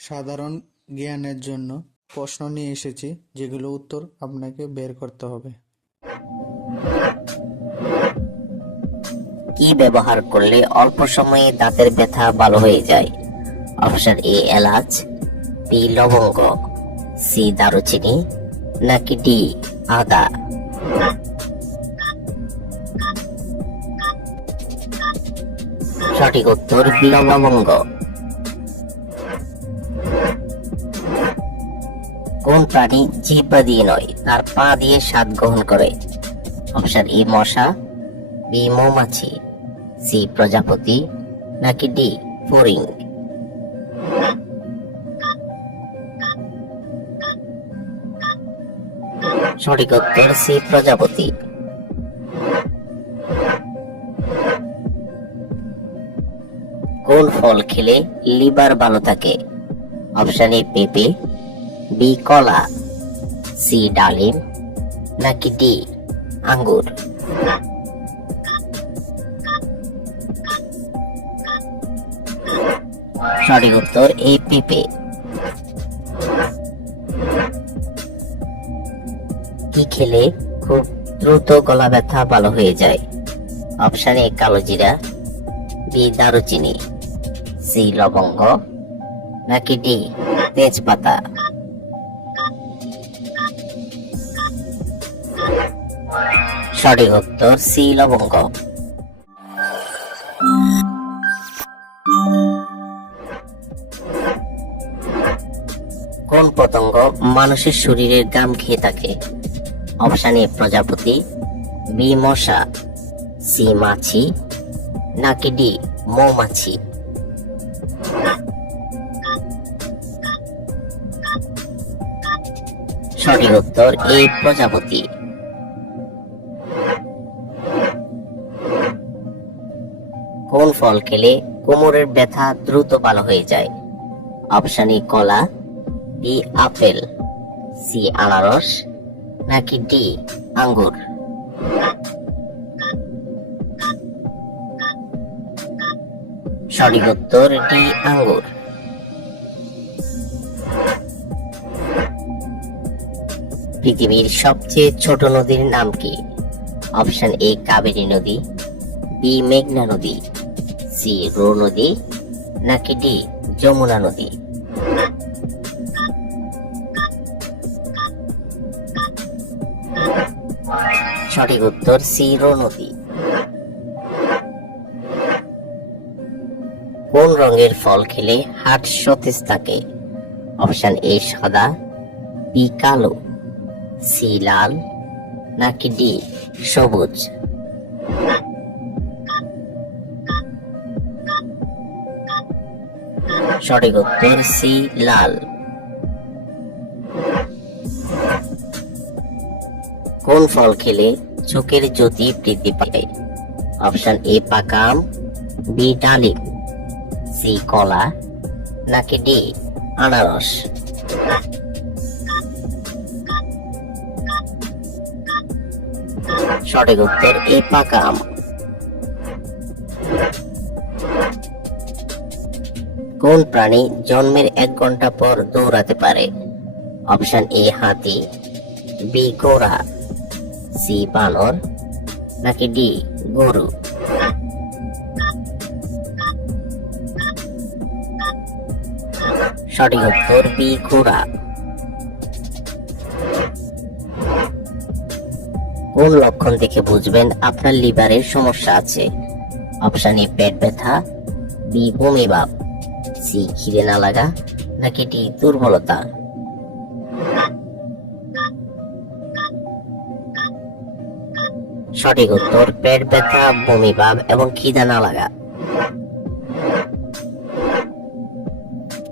সাধারণ জ্ঞানের জন্য প্রশ্ন নিয়ে এসেছি, যেগুলো উত্তর আপনাকে বের করতে হবে। কি ব্যবহার করলে অল্প সময়ে দাঁতের ব্যথা ভালো হয়ে যায়? অপশন এ, এলাচ, বি, লবঙ্গ, সি, দারুচিনি, নাকি ডি, আদা? সঠিক উত্তর, লবঙ্গ। কোন প্রাণী জিহ্বা দিয়ে নয়, তার পা দিয়ে স্বাদ গ্রহণ করে। অপশন এ, মশা, বি, মৌমাছি, সি, প্রজাপতি, নাকি ডি, ফরিং। সঠিক উত্তর, সি, প্রজাপতি। কোন ফল খেলে লিভার ভালো থাকে? অপশন এ, পেঁপে বি কলা, সি ডালিম, নাকি ডি আঙ্গুর? সঠিক উত্তর এ পেঁপে কি খেলে খুব দ্রুত গলা ব্যথা ভালো হয়ে যায়? অপশন এ কালো জিরা, বি দারুচিনি, সি লবঙ্গ, নাকি ডি তেজপাতা? সঠিক উত্তর সি লবঙ্গ কোন পতঙ্গ মানুষের শরীরের গাম খেয়ে থাকে? অপশন এ, প্রজাপতি, বি, মশা, সি, মাছি, নাকি ডি, মৌমাছি? সঠিক উত্তর এই প্রজাপতি। কোন ফল খেলে কোমরের ব্যথা দ্রুত ভালো হয়ে যায়। অপশন এ কলা বি আপেল সি আনারস, নাকি ডি আঙ্গুর। সঠিক উত্তর ডি আঙ্গুর। পৃথিবীর সবচেয়ে ছোট নদীর নাম কি? অপশন এ কাবেরী নদী বি মেঘনা নদী। সি রো নদী নাকি ডি, যমুনা নদী? সঠিক উত্তর সি রো নদী। কোন রঙের ফল খেলে হাট সতেজ থাকে? অপশন এ, সাদা, বি, কালো, সি, লাল, নাকি ডি, সবুজ? সঠিক উত্তর সি, লাল। কোন ফল খেলে চোখের জ্যোতি বৃদ্ধি পায়? অপশন এ পাকা আম বি, ডালিম, সি, কলা, নাকি ডি, আনারস? সঠিক উত্তর এ পাকা আম কোন প্রাণী জন্মের এক ঘণ্টা পর দৌড়াতে পারে? অপশন এ, হাতি, বি, ঘোড়া, সি, বানর, নাকি ডি, গরু? সঠিক উত্তর, বি, ঘোড়া। কোন লক্ষণ দেখে বুঝবেন আপনার লিভারের সমস্যা আছে? অপশন এ, পেট ব্যথা, বি, বমি ভাব। সি খিদে না লাগা, নাকি ডি দুর্বলতা? সঠিক উত্তর, পেট ব্যথা, বমি ভাব এবং খিদা না লাগা।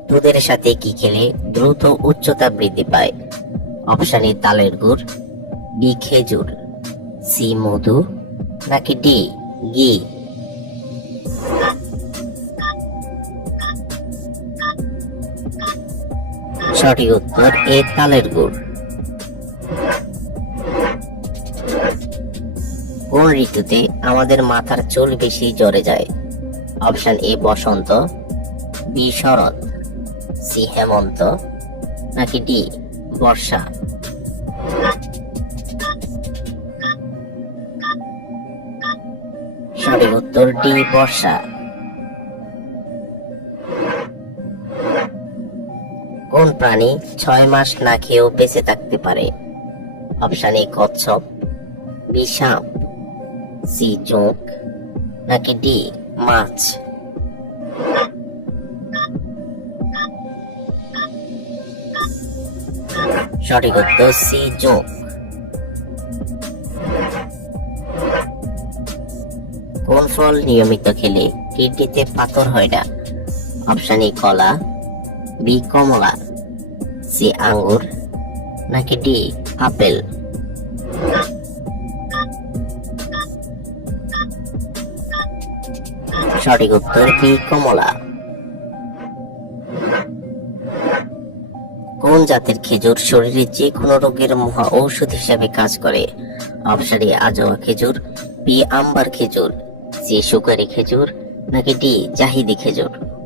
দুধের সাথে কি খেলে দ্রুত উচ্চতা বৃদ্ধি পায়? অপশন এ, তালের গুড়, বি, খেজুর, সি, মধু, নাকি ডি, ঘি? সঠিক উত্তর, এ তালের গুড়। কোন ঋতুতে আমাদের মাথার চুল বেশি জ্বরে যায়? অপশন এ বসন্ত, বি শরৎ, সি হেমন্ত, নাকি ডি বর্ষা? সঠিক উত্তর ডি বর্ষা। কোন প্রাণী ছয় মাস না খেয়েও বেঁচে থাকতে পারে। অপশন এ, কচ্ছপ, বি, সাপ, সি জোঁক নাকি ডি, মাছ। সঠিক উত্তর, সি জোঁক কোন ফল নিয়মিত খেলে কিডনিতে পাথর হয় না? অপশন এ, কলা, বি, কমলা। সি আঙ্গুর নাকি ডি? আপেল। সঠিক উত্তর বি কমলা। কোন জাতের খেজুর শরীরে যে কোনো রোগের মহা ঔষধ হিসাবে কাজ করে? অপশন এ আজোয়া খেজুর বি আম্বার খেজুর সি সুকারি খেজুর নাকি ডি জাহিদি খেজুর?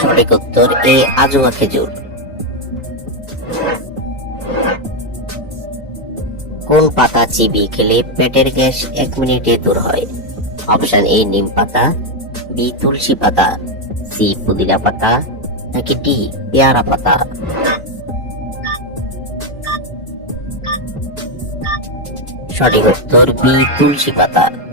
সঠিক উত্তর এ আজোয়া খেজুর। কোন পাতা চিবিয়ে খেলে পেটের গ্যাস এক মিনিটে দূর হয়? অপশন এ, নিম পাতা, বি, তুলসী পাতা, সি, পুদিনা পাতা, নাকি ডি, পেয়ারা পাতা? সঠিক উত্তর বি, তুলসী পাতা।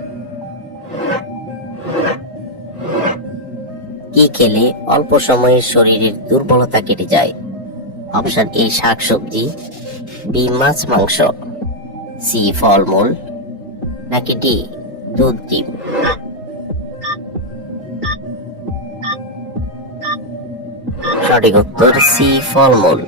কি খেলে অল্প সময়ে শরীরের দুর্বলতা কেটে যায়? অপশন এ, শাকসবজি, বি, মাছ, মাংস, সি, ফলমূল, নাকি ডি, দুধ, ডিম? সঠিক উত্তর সি, ফলমূল।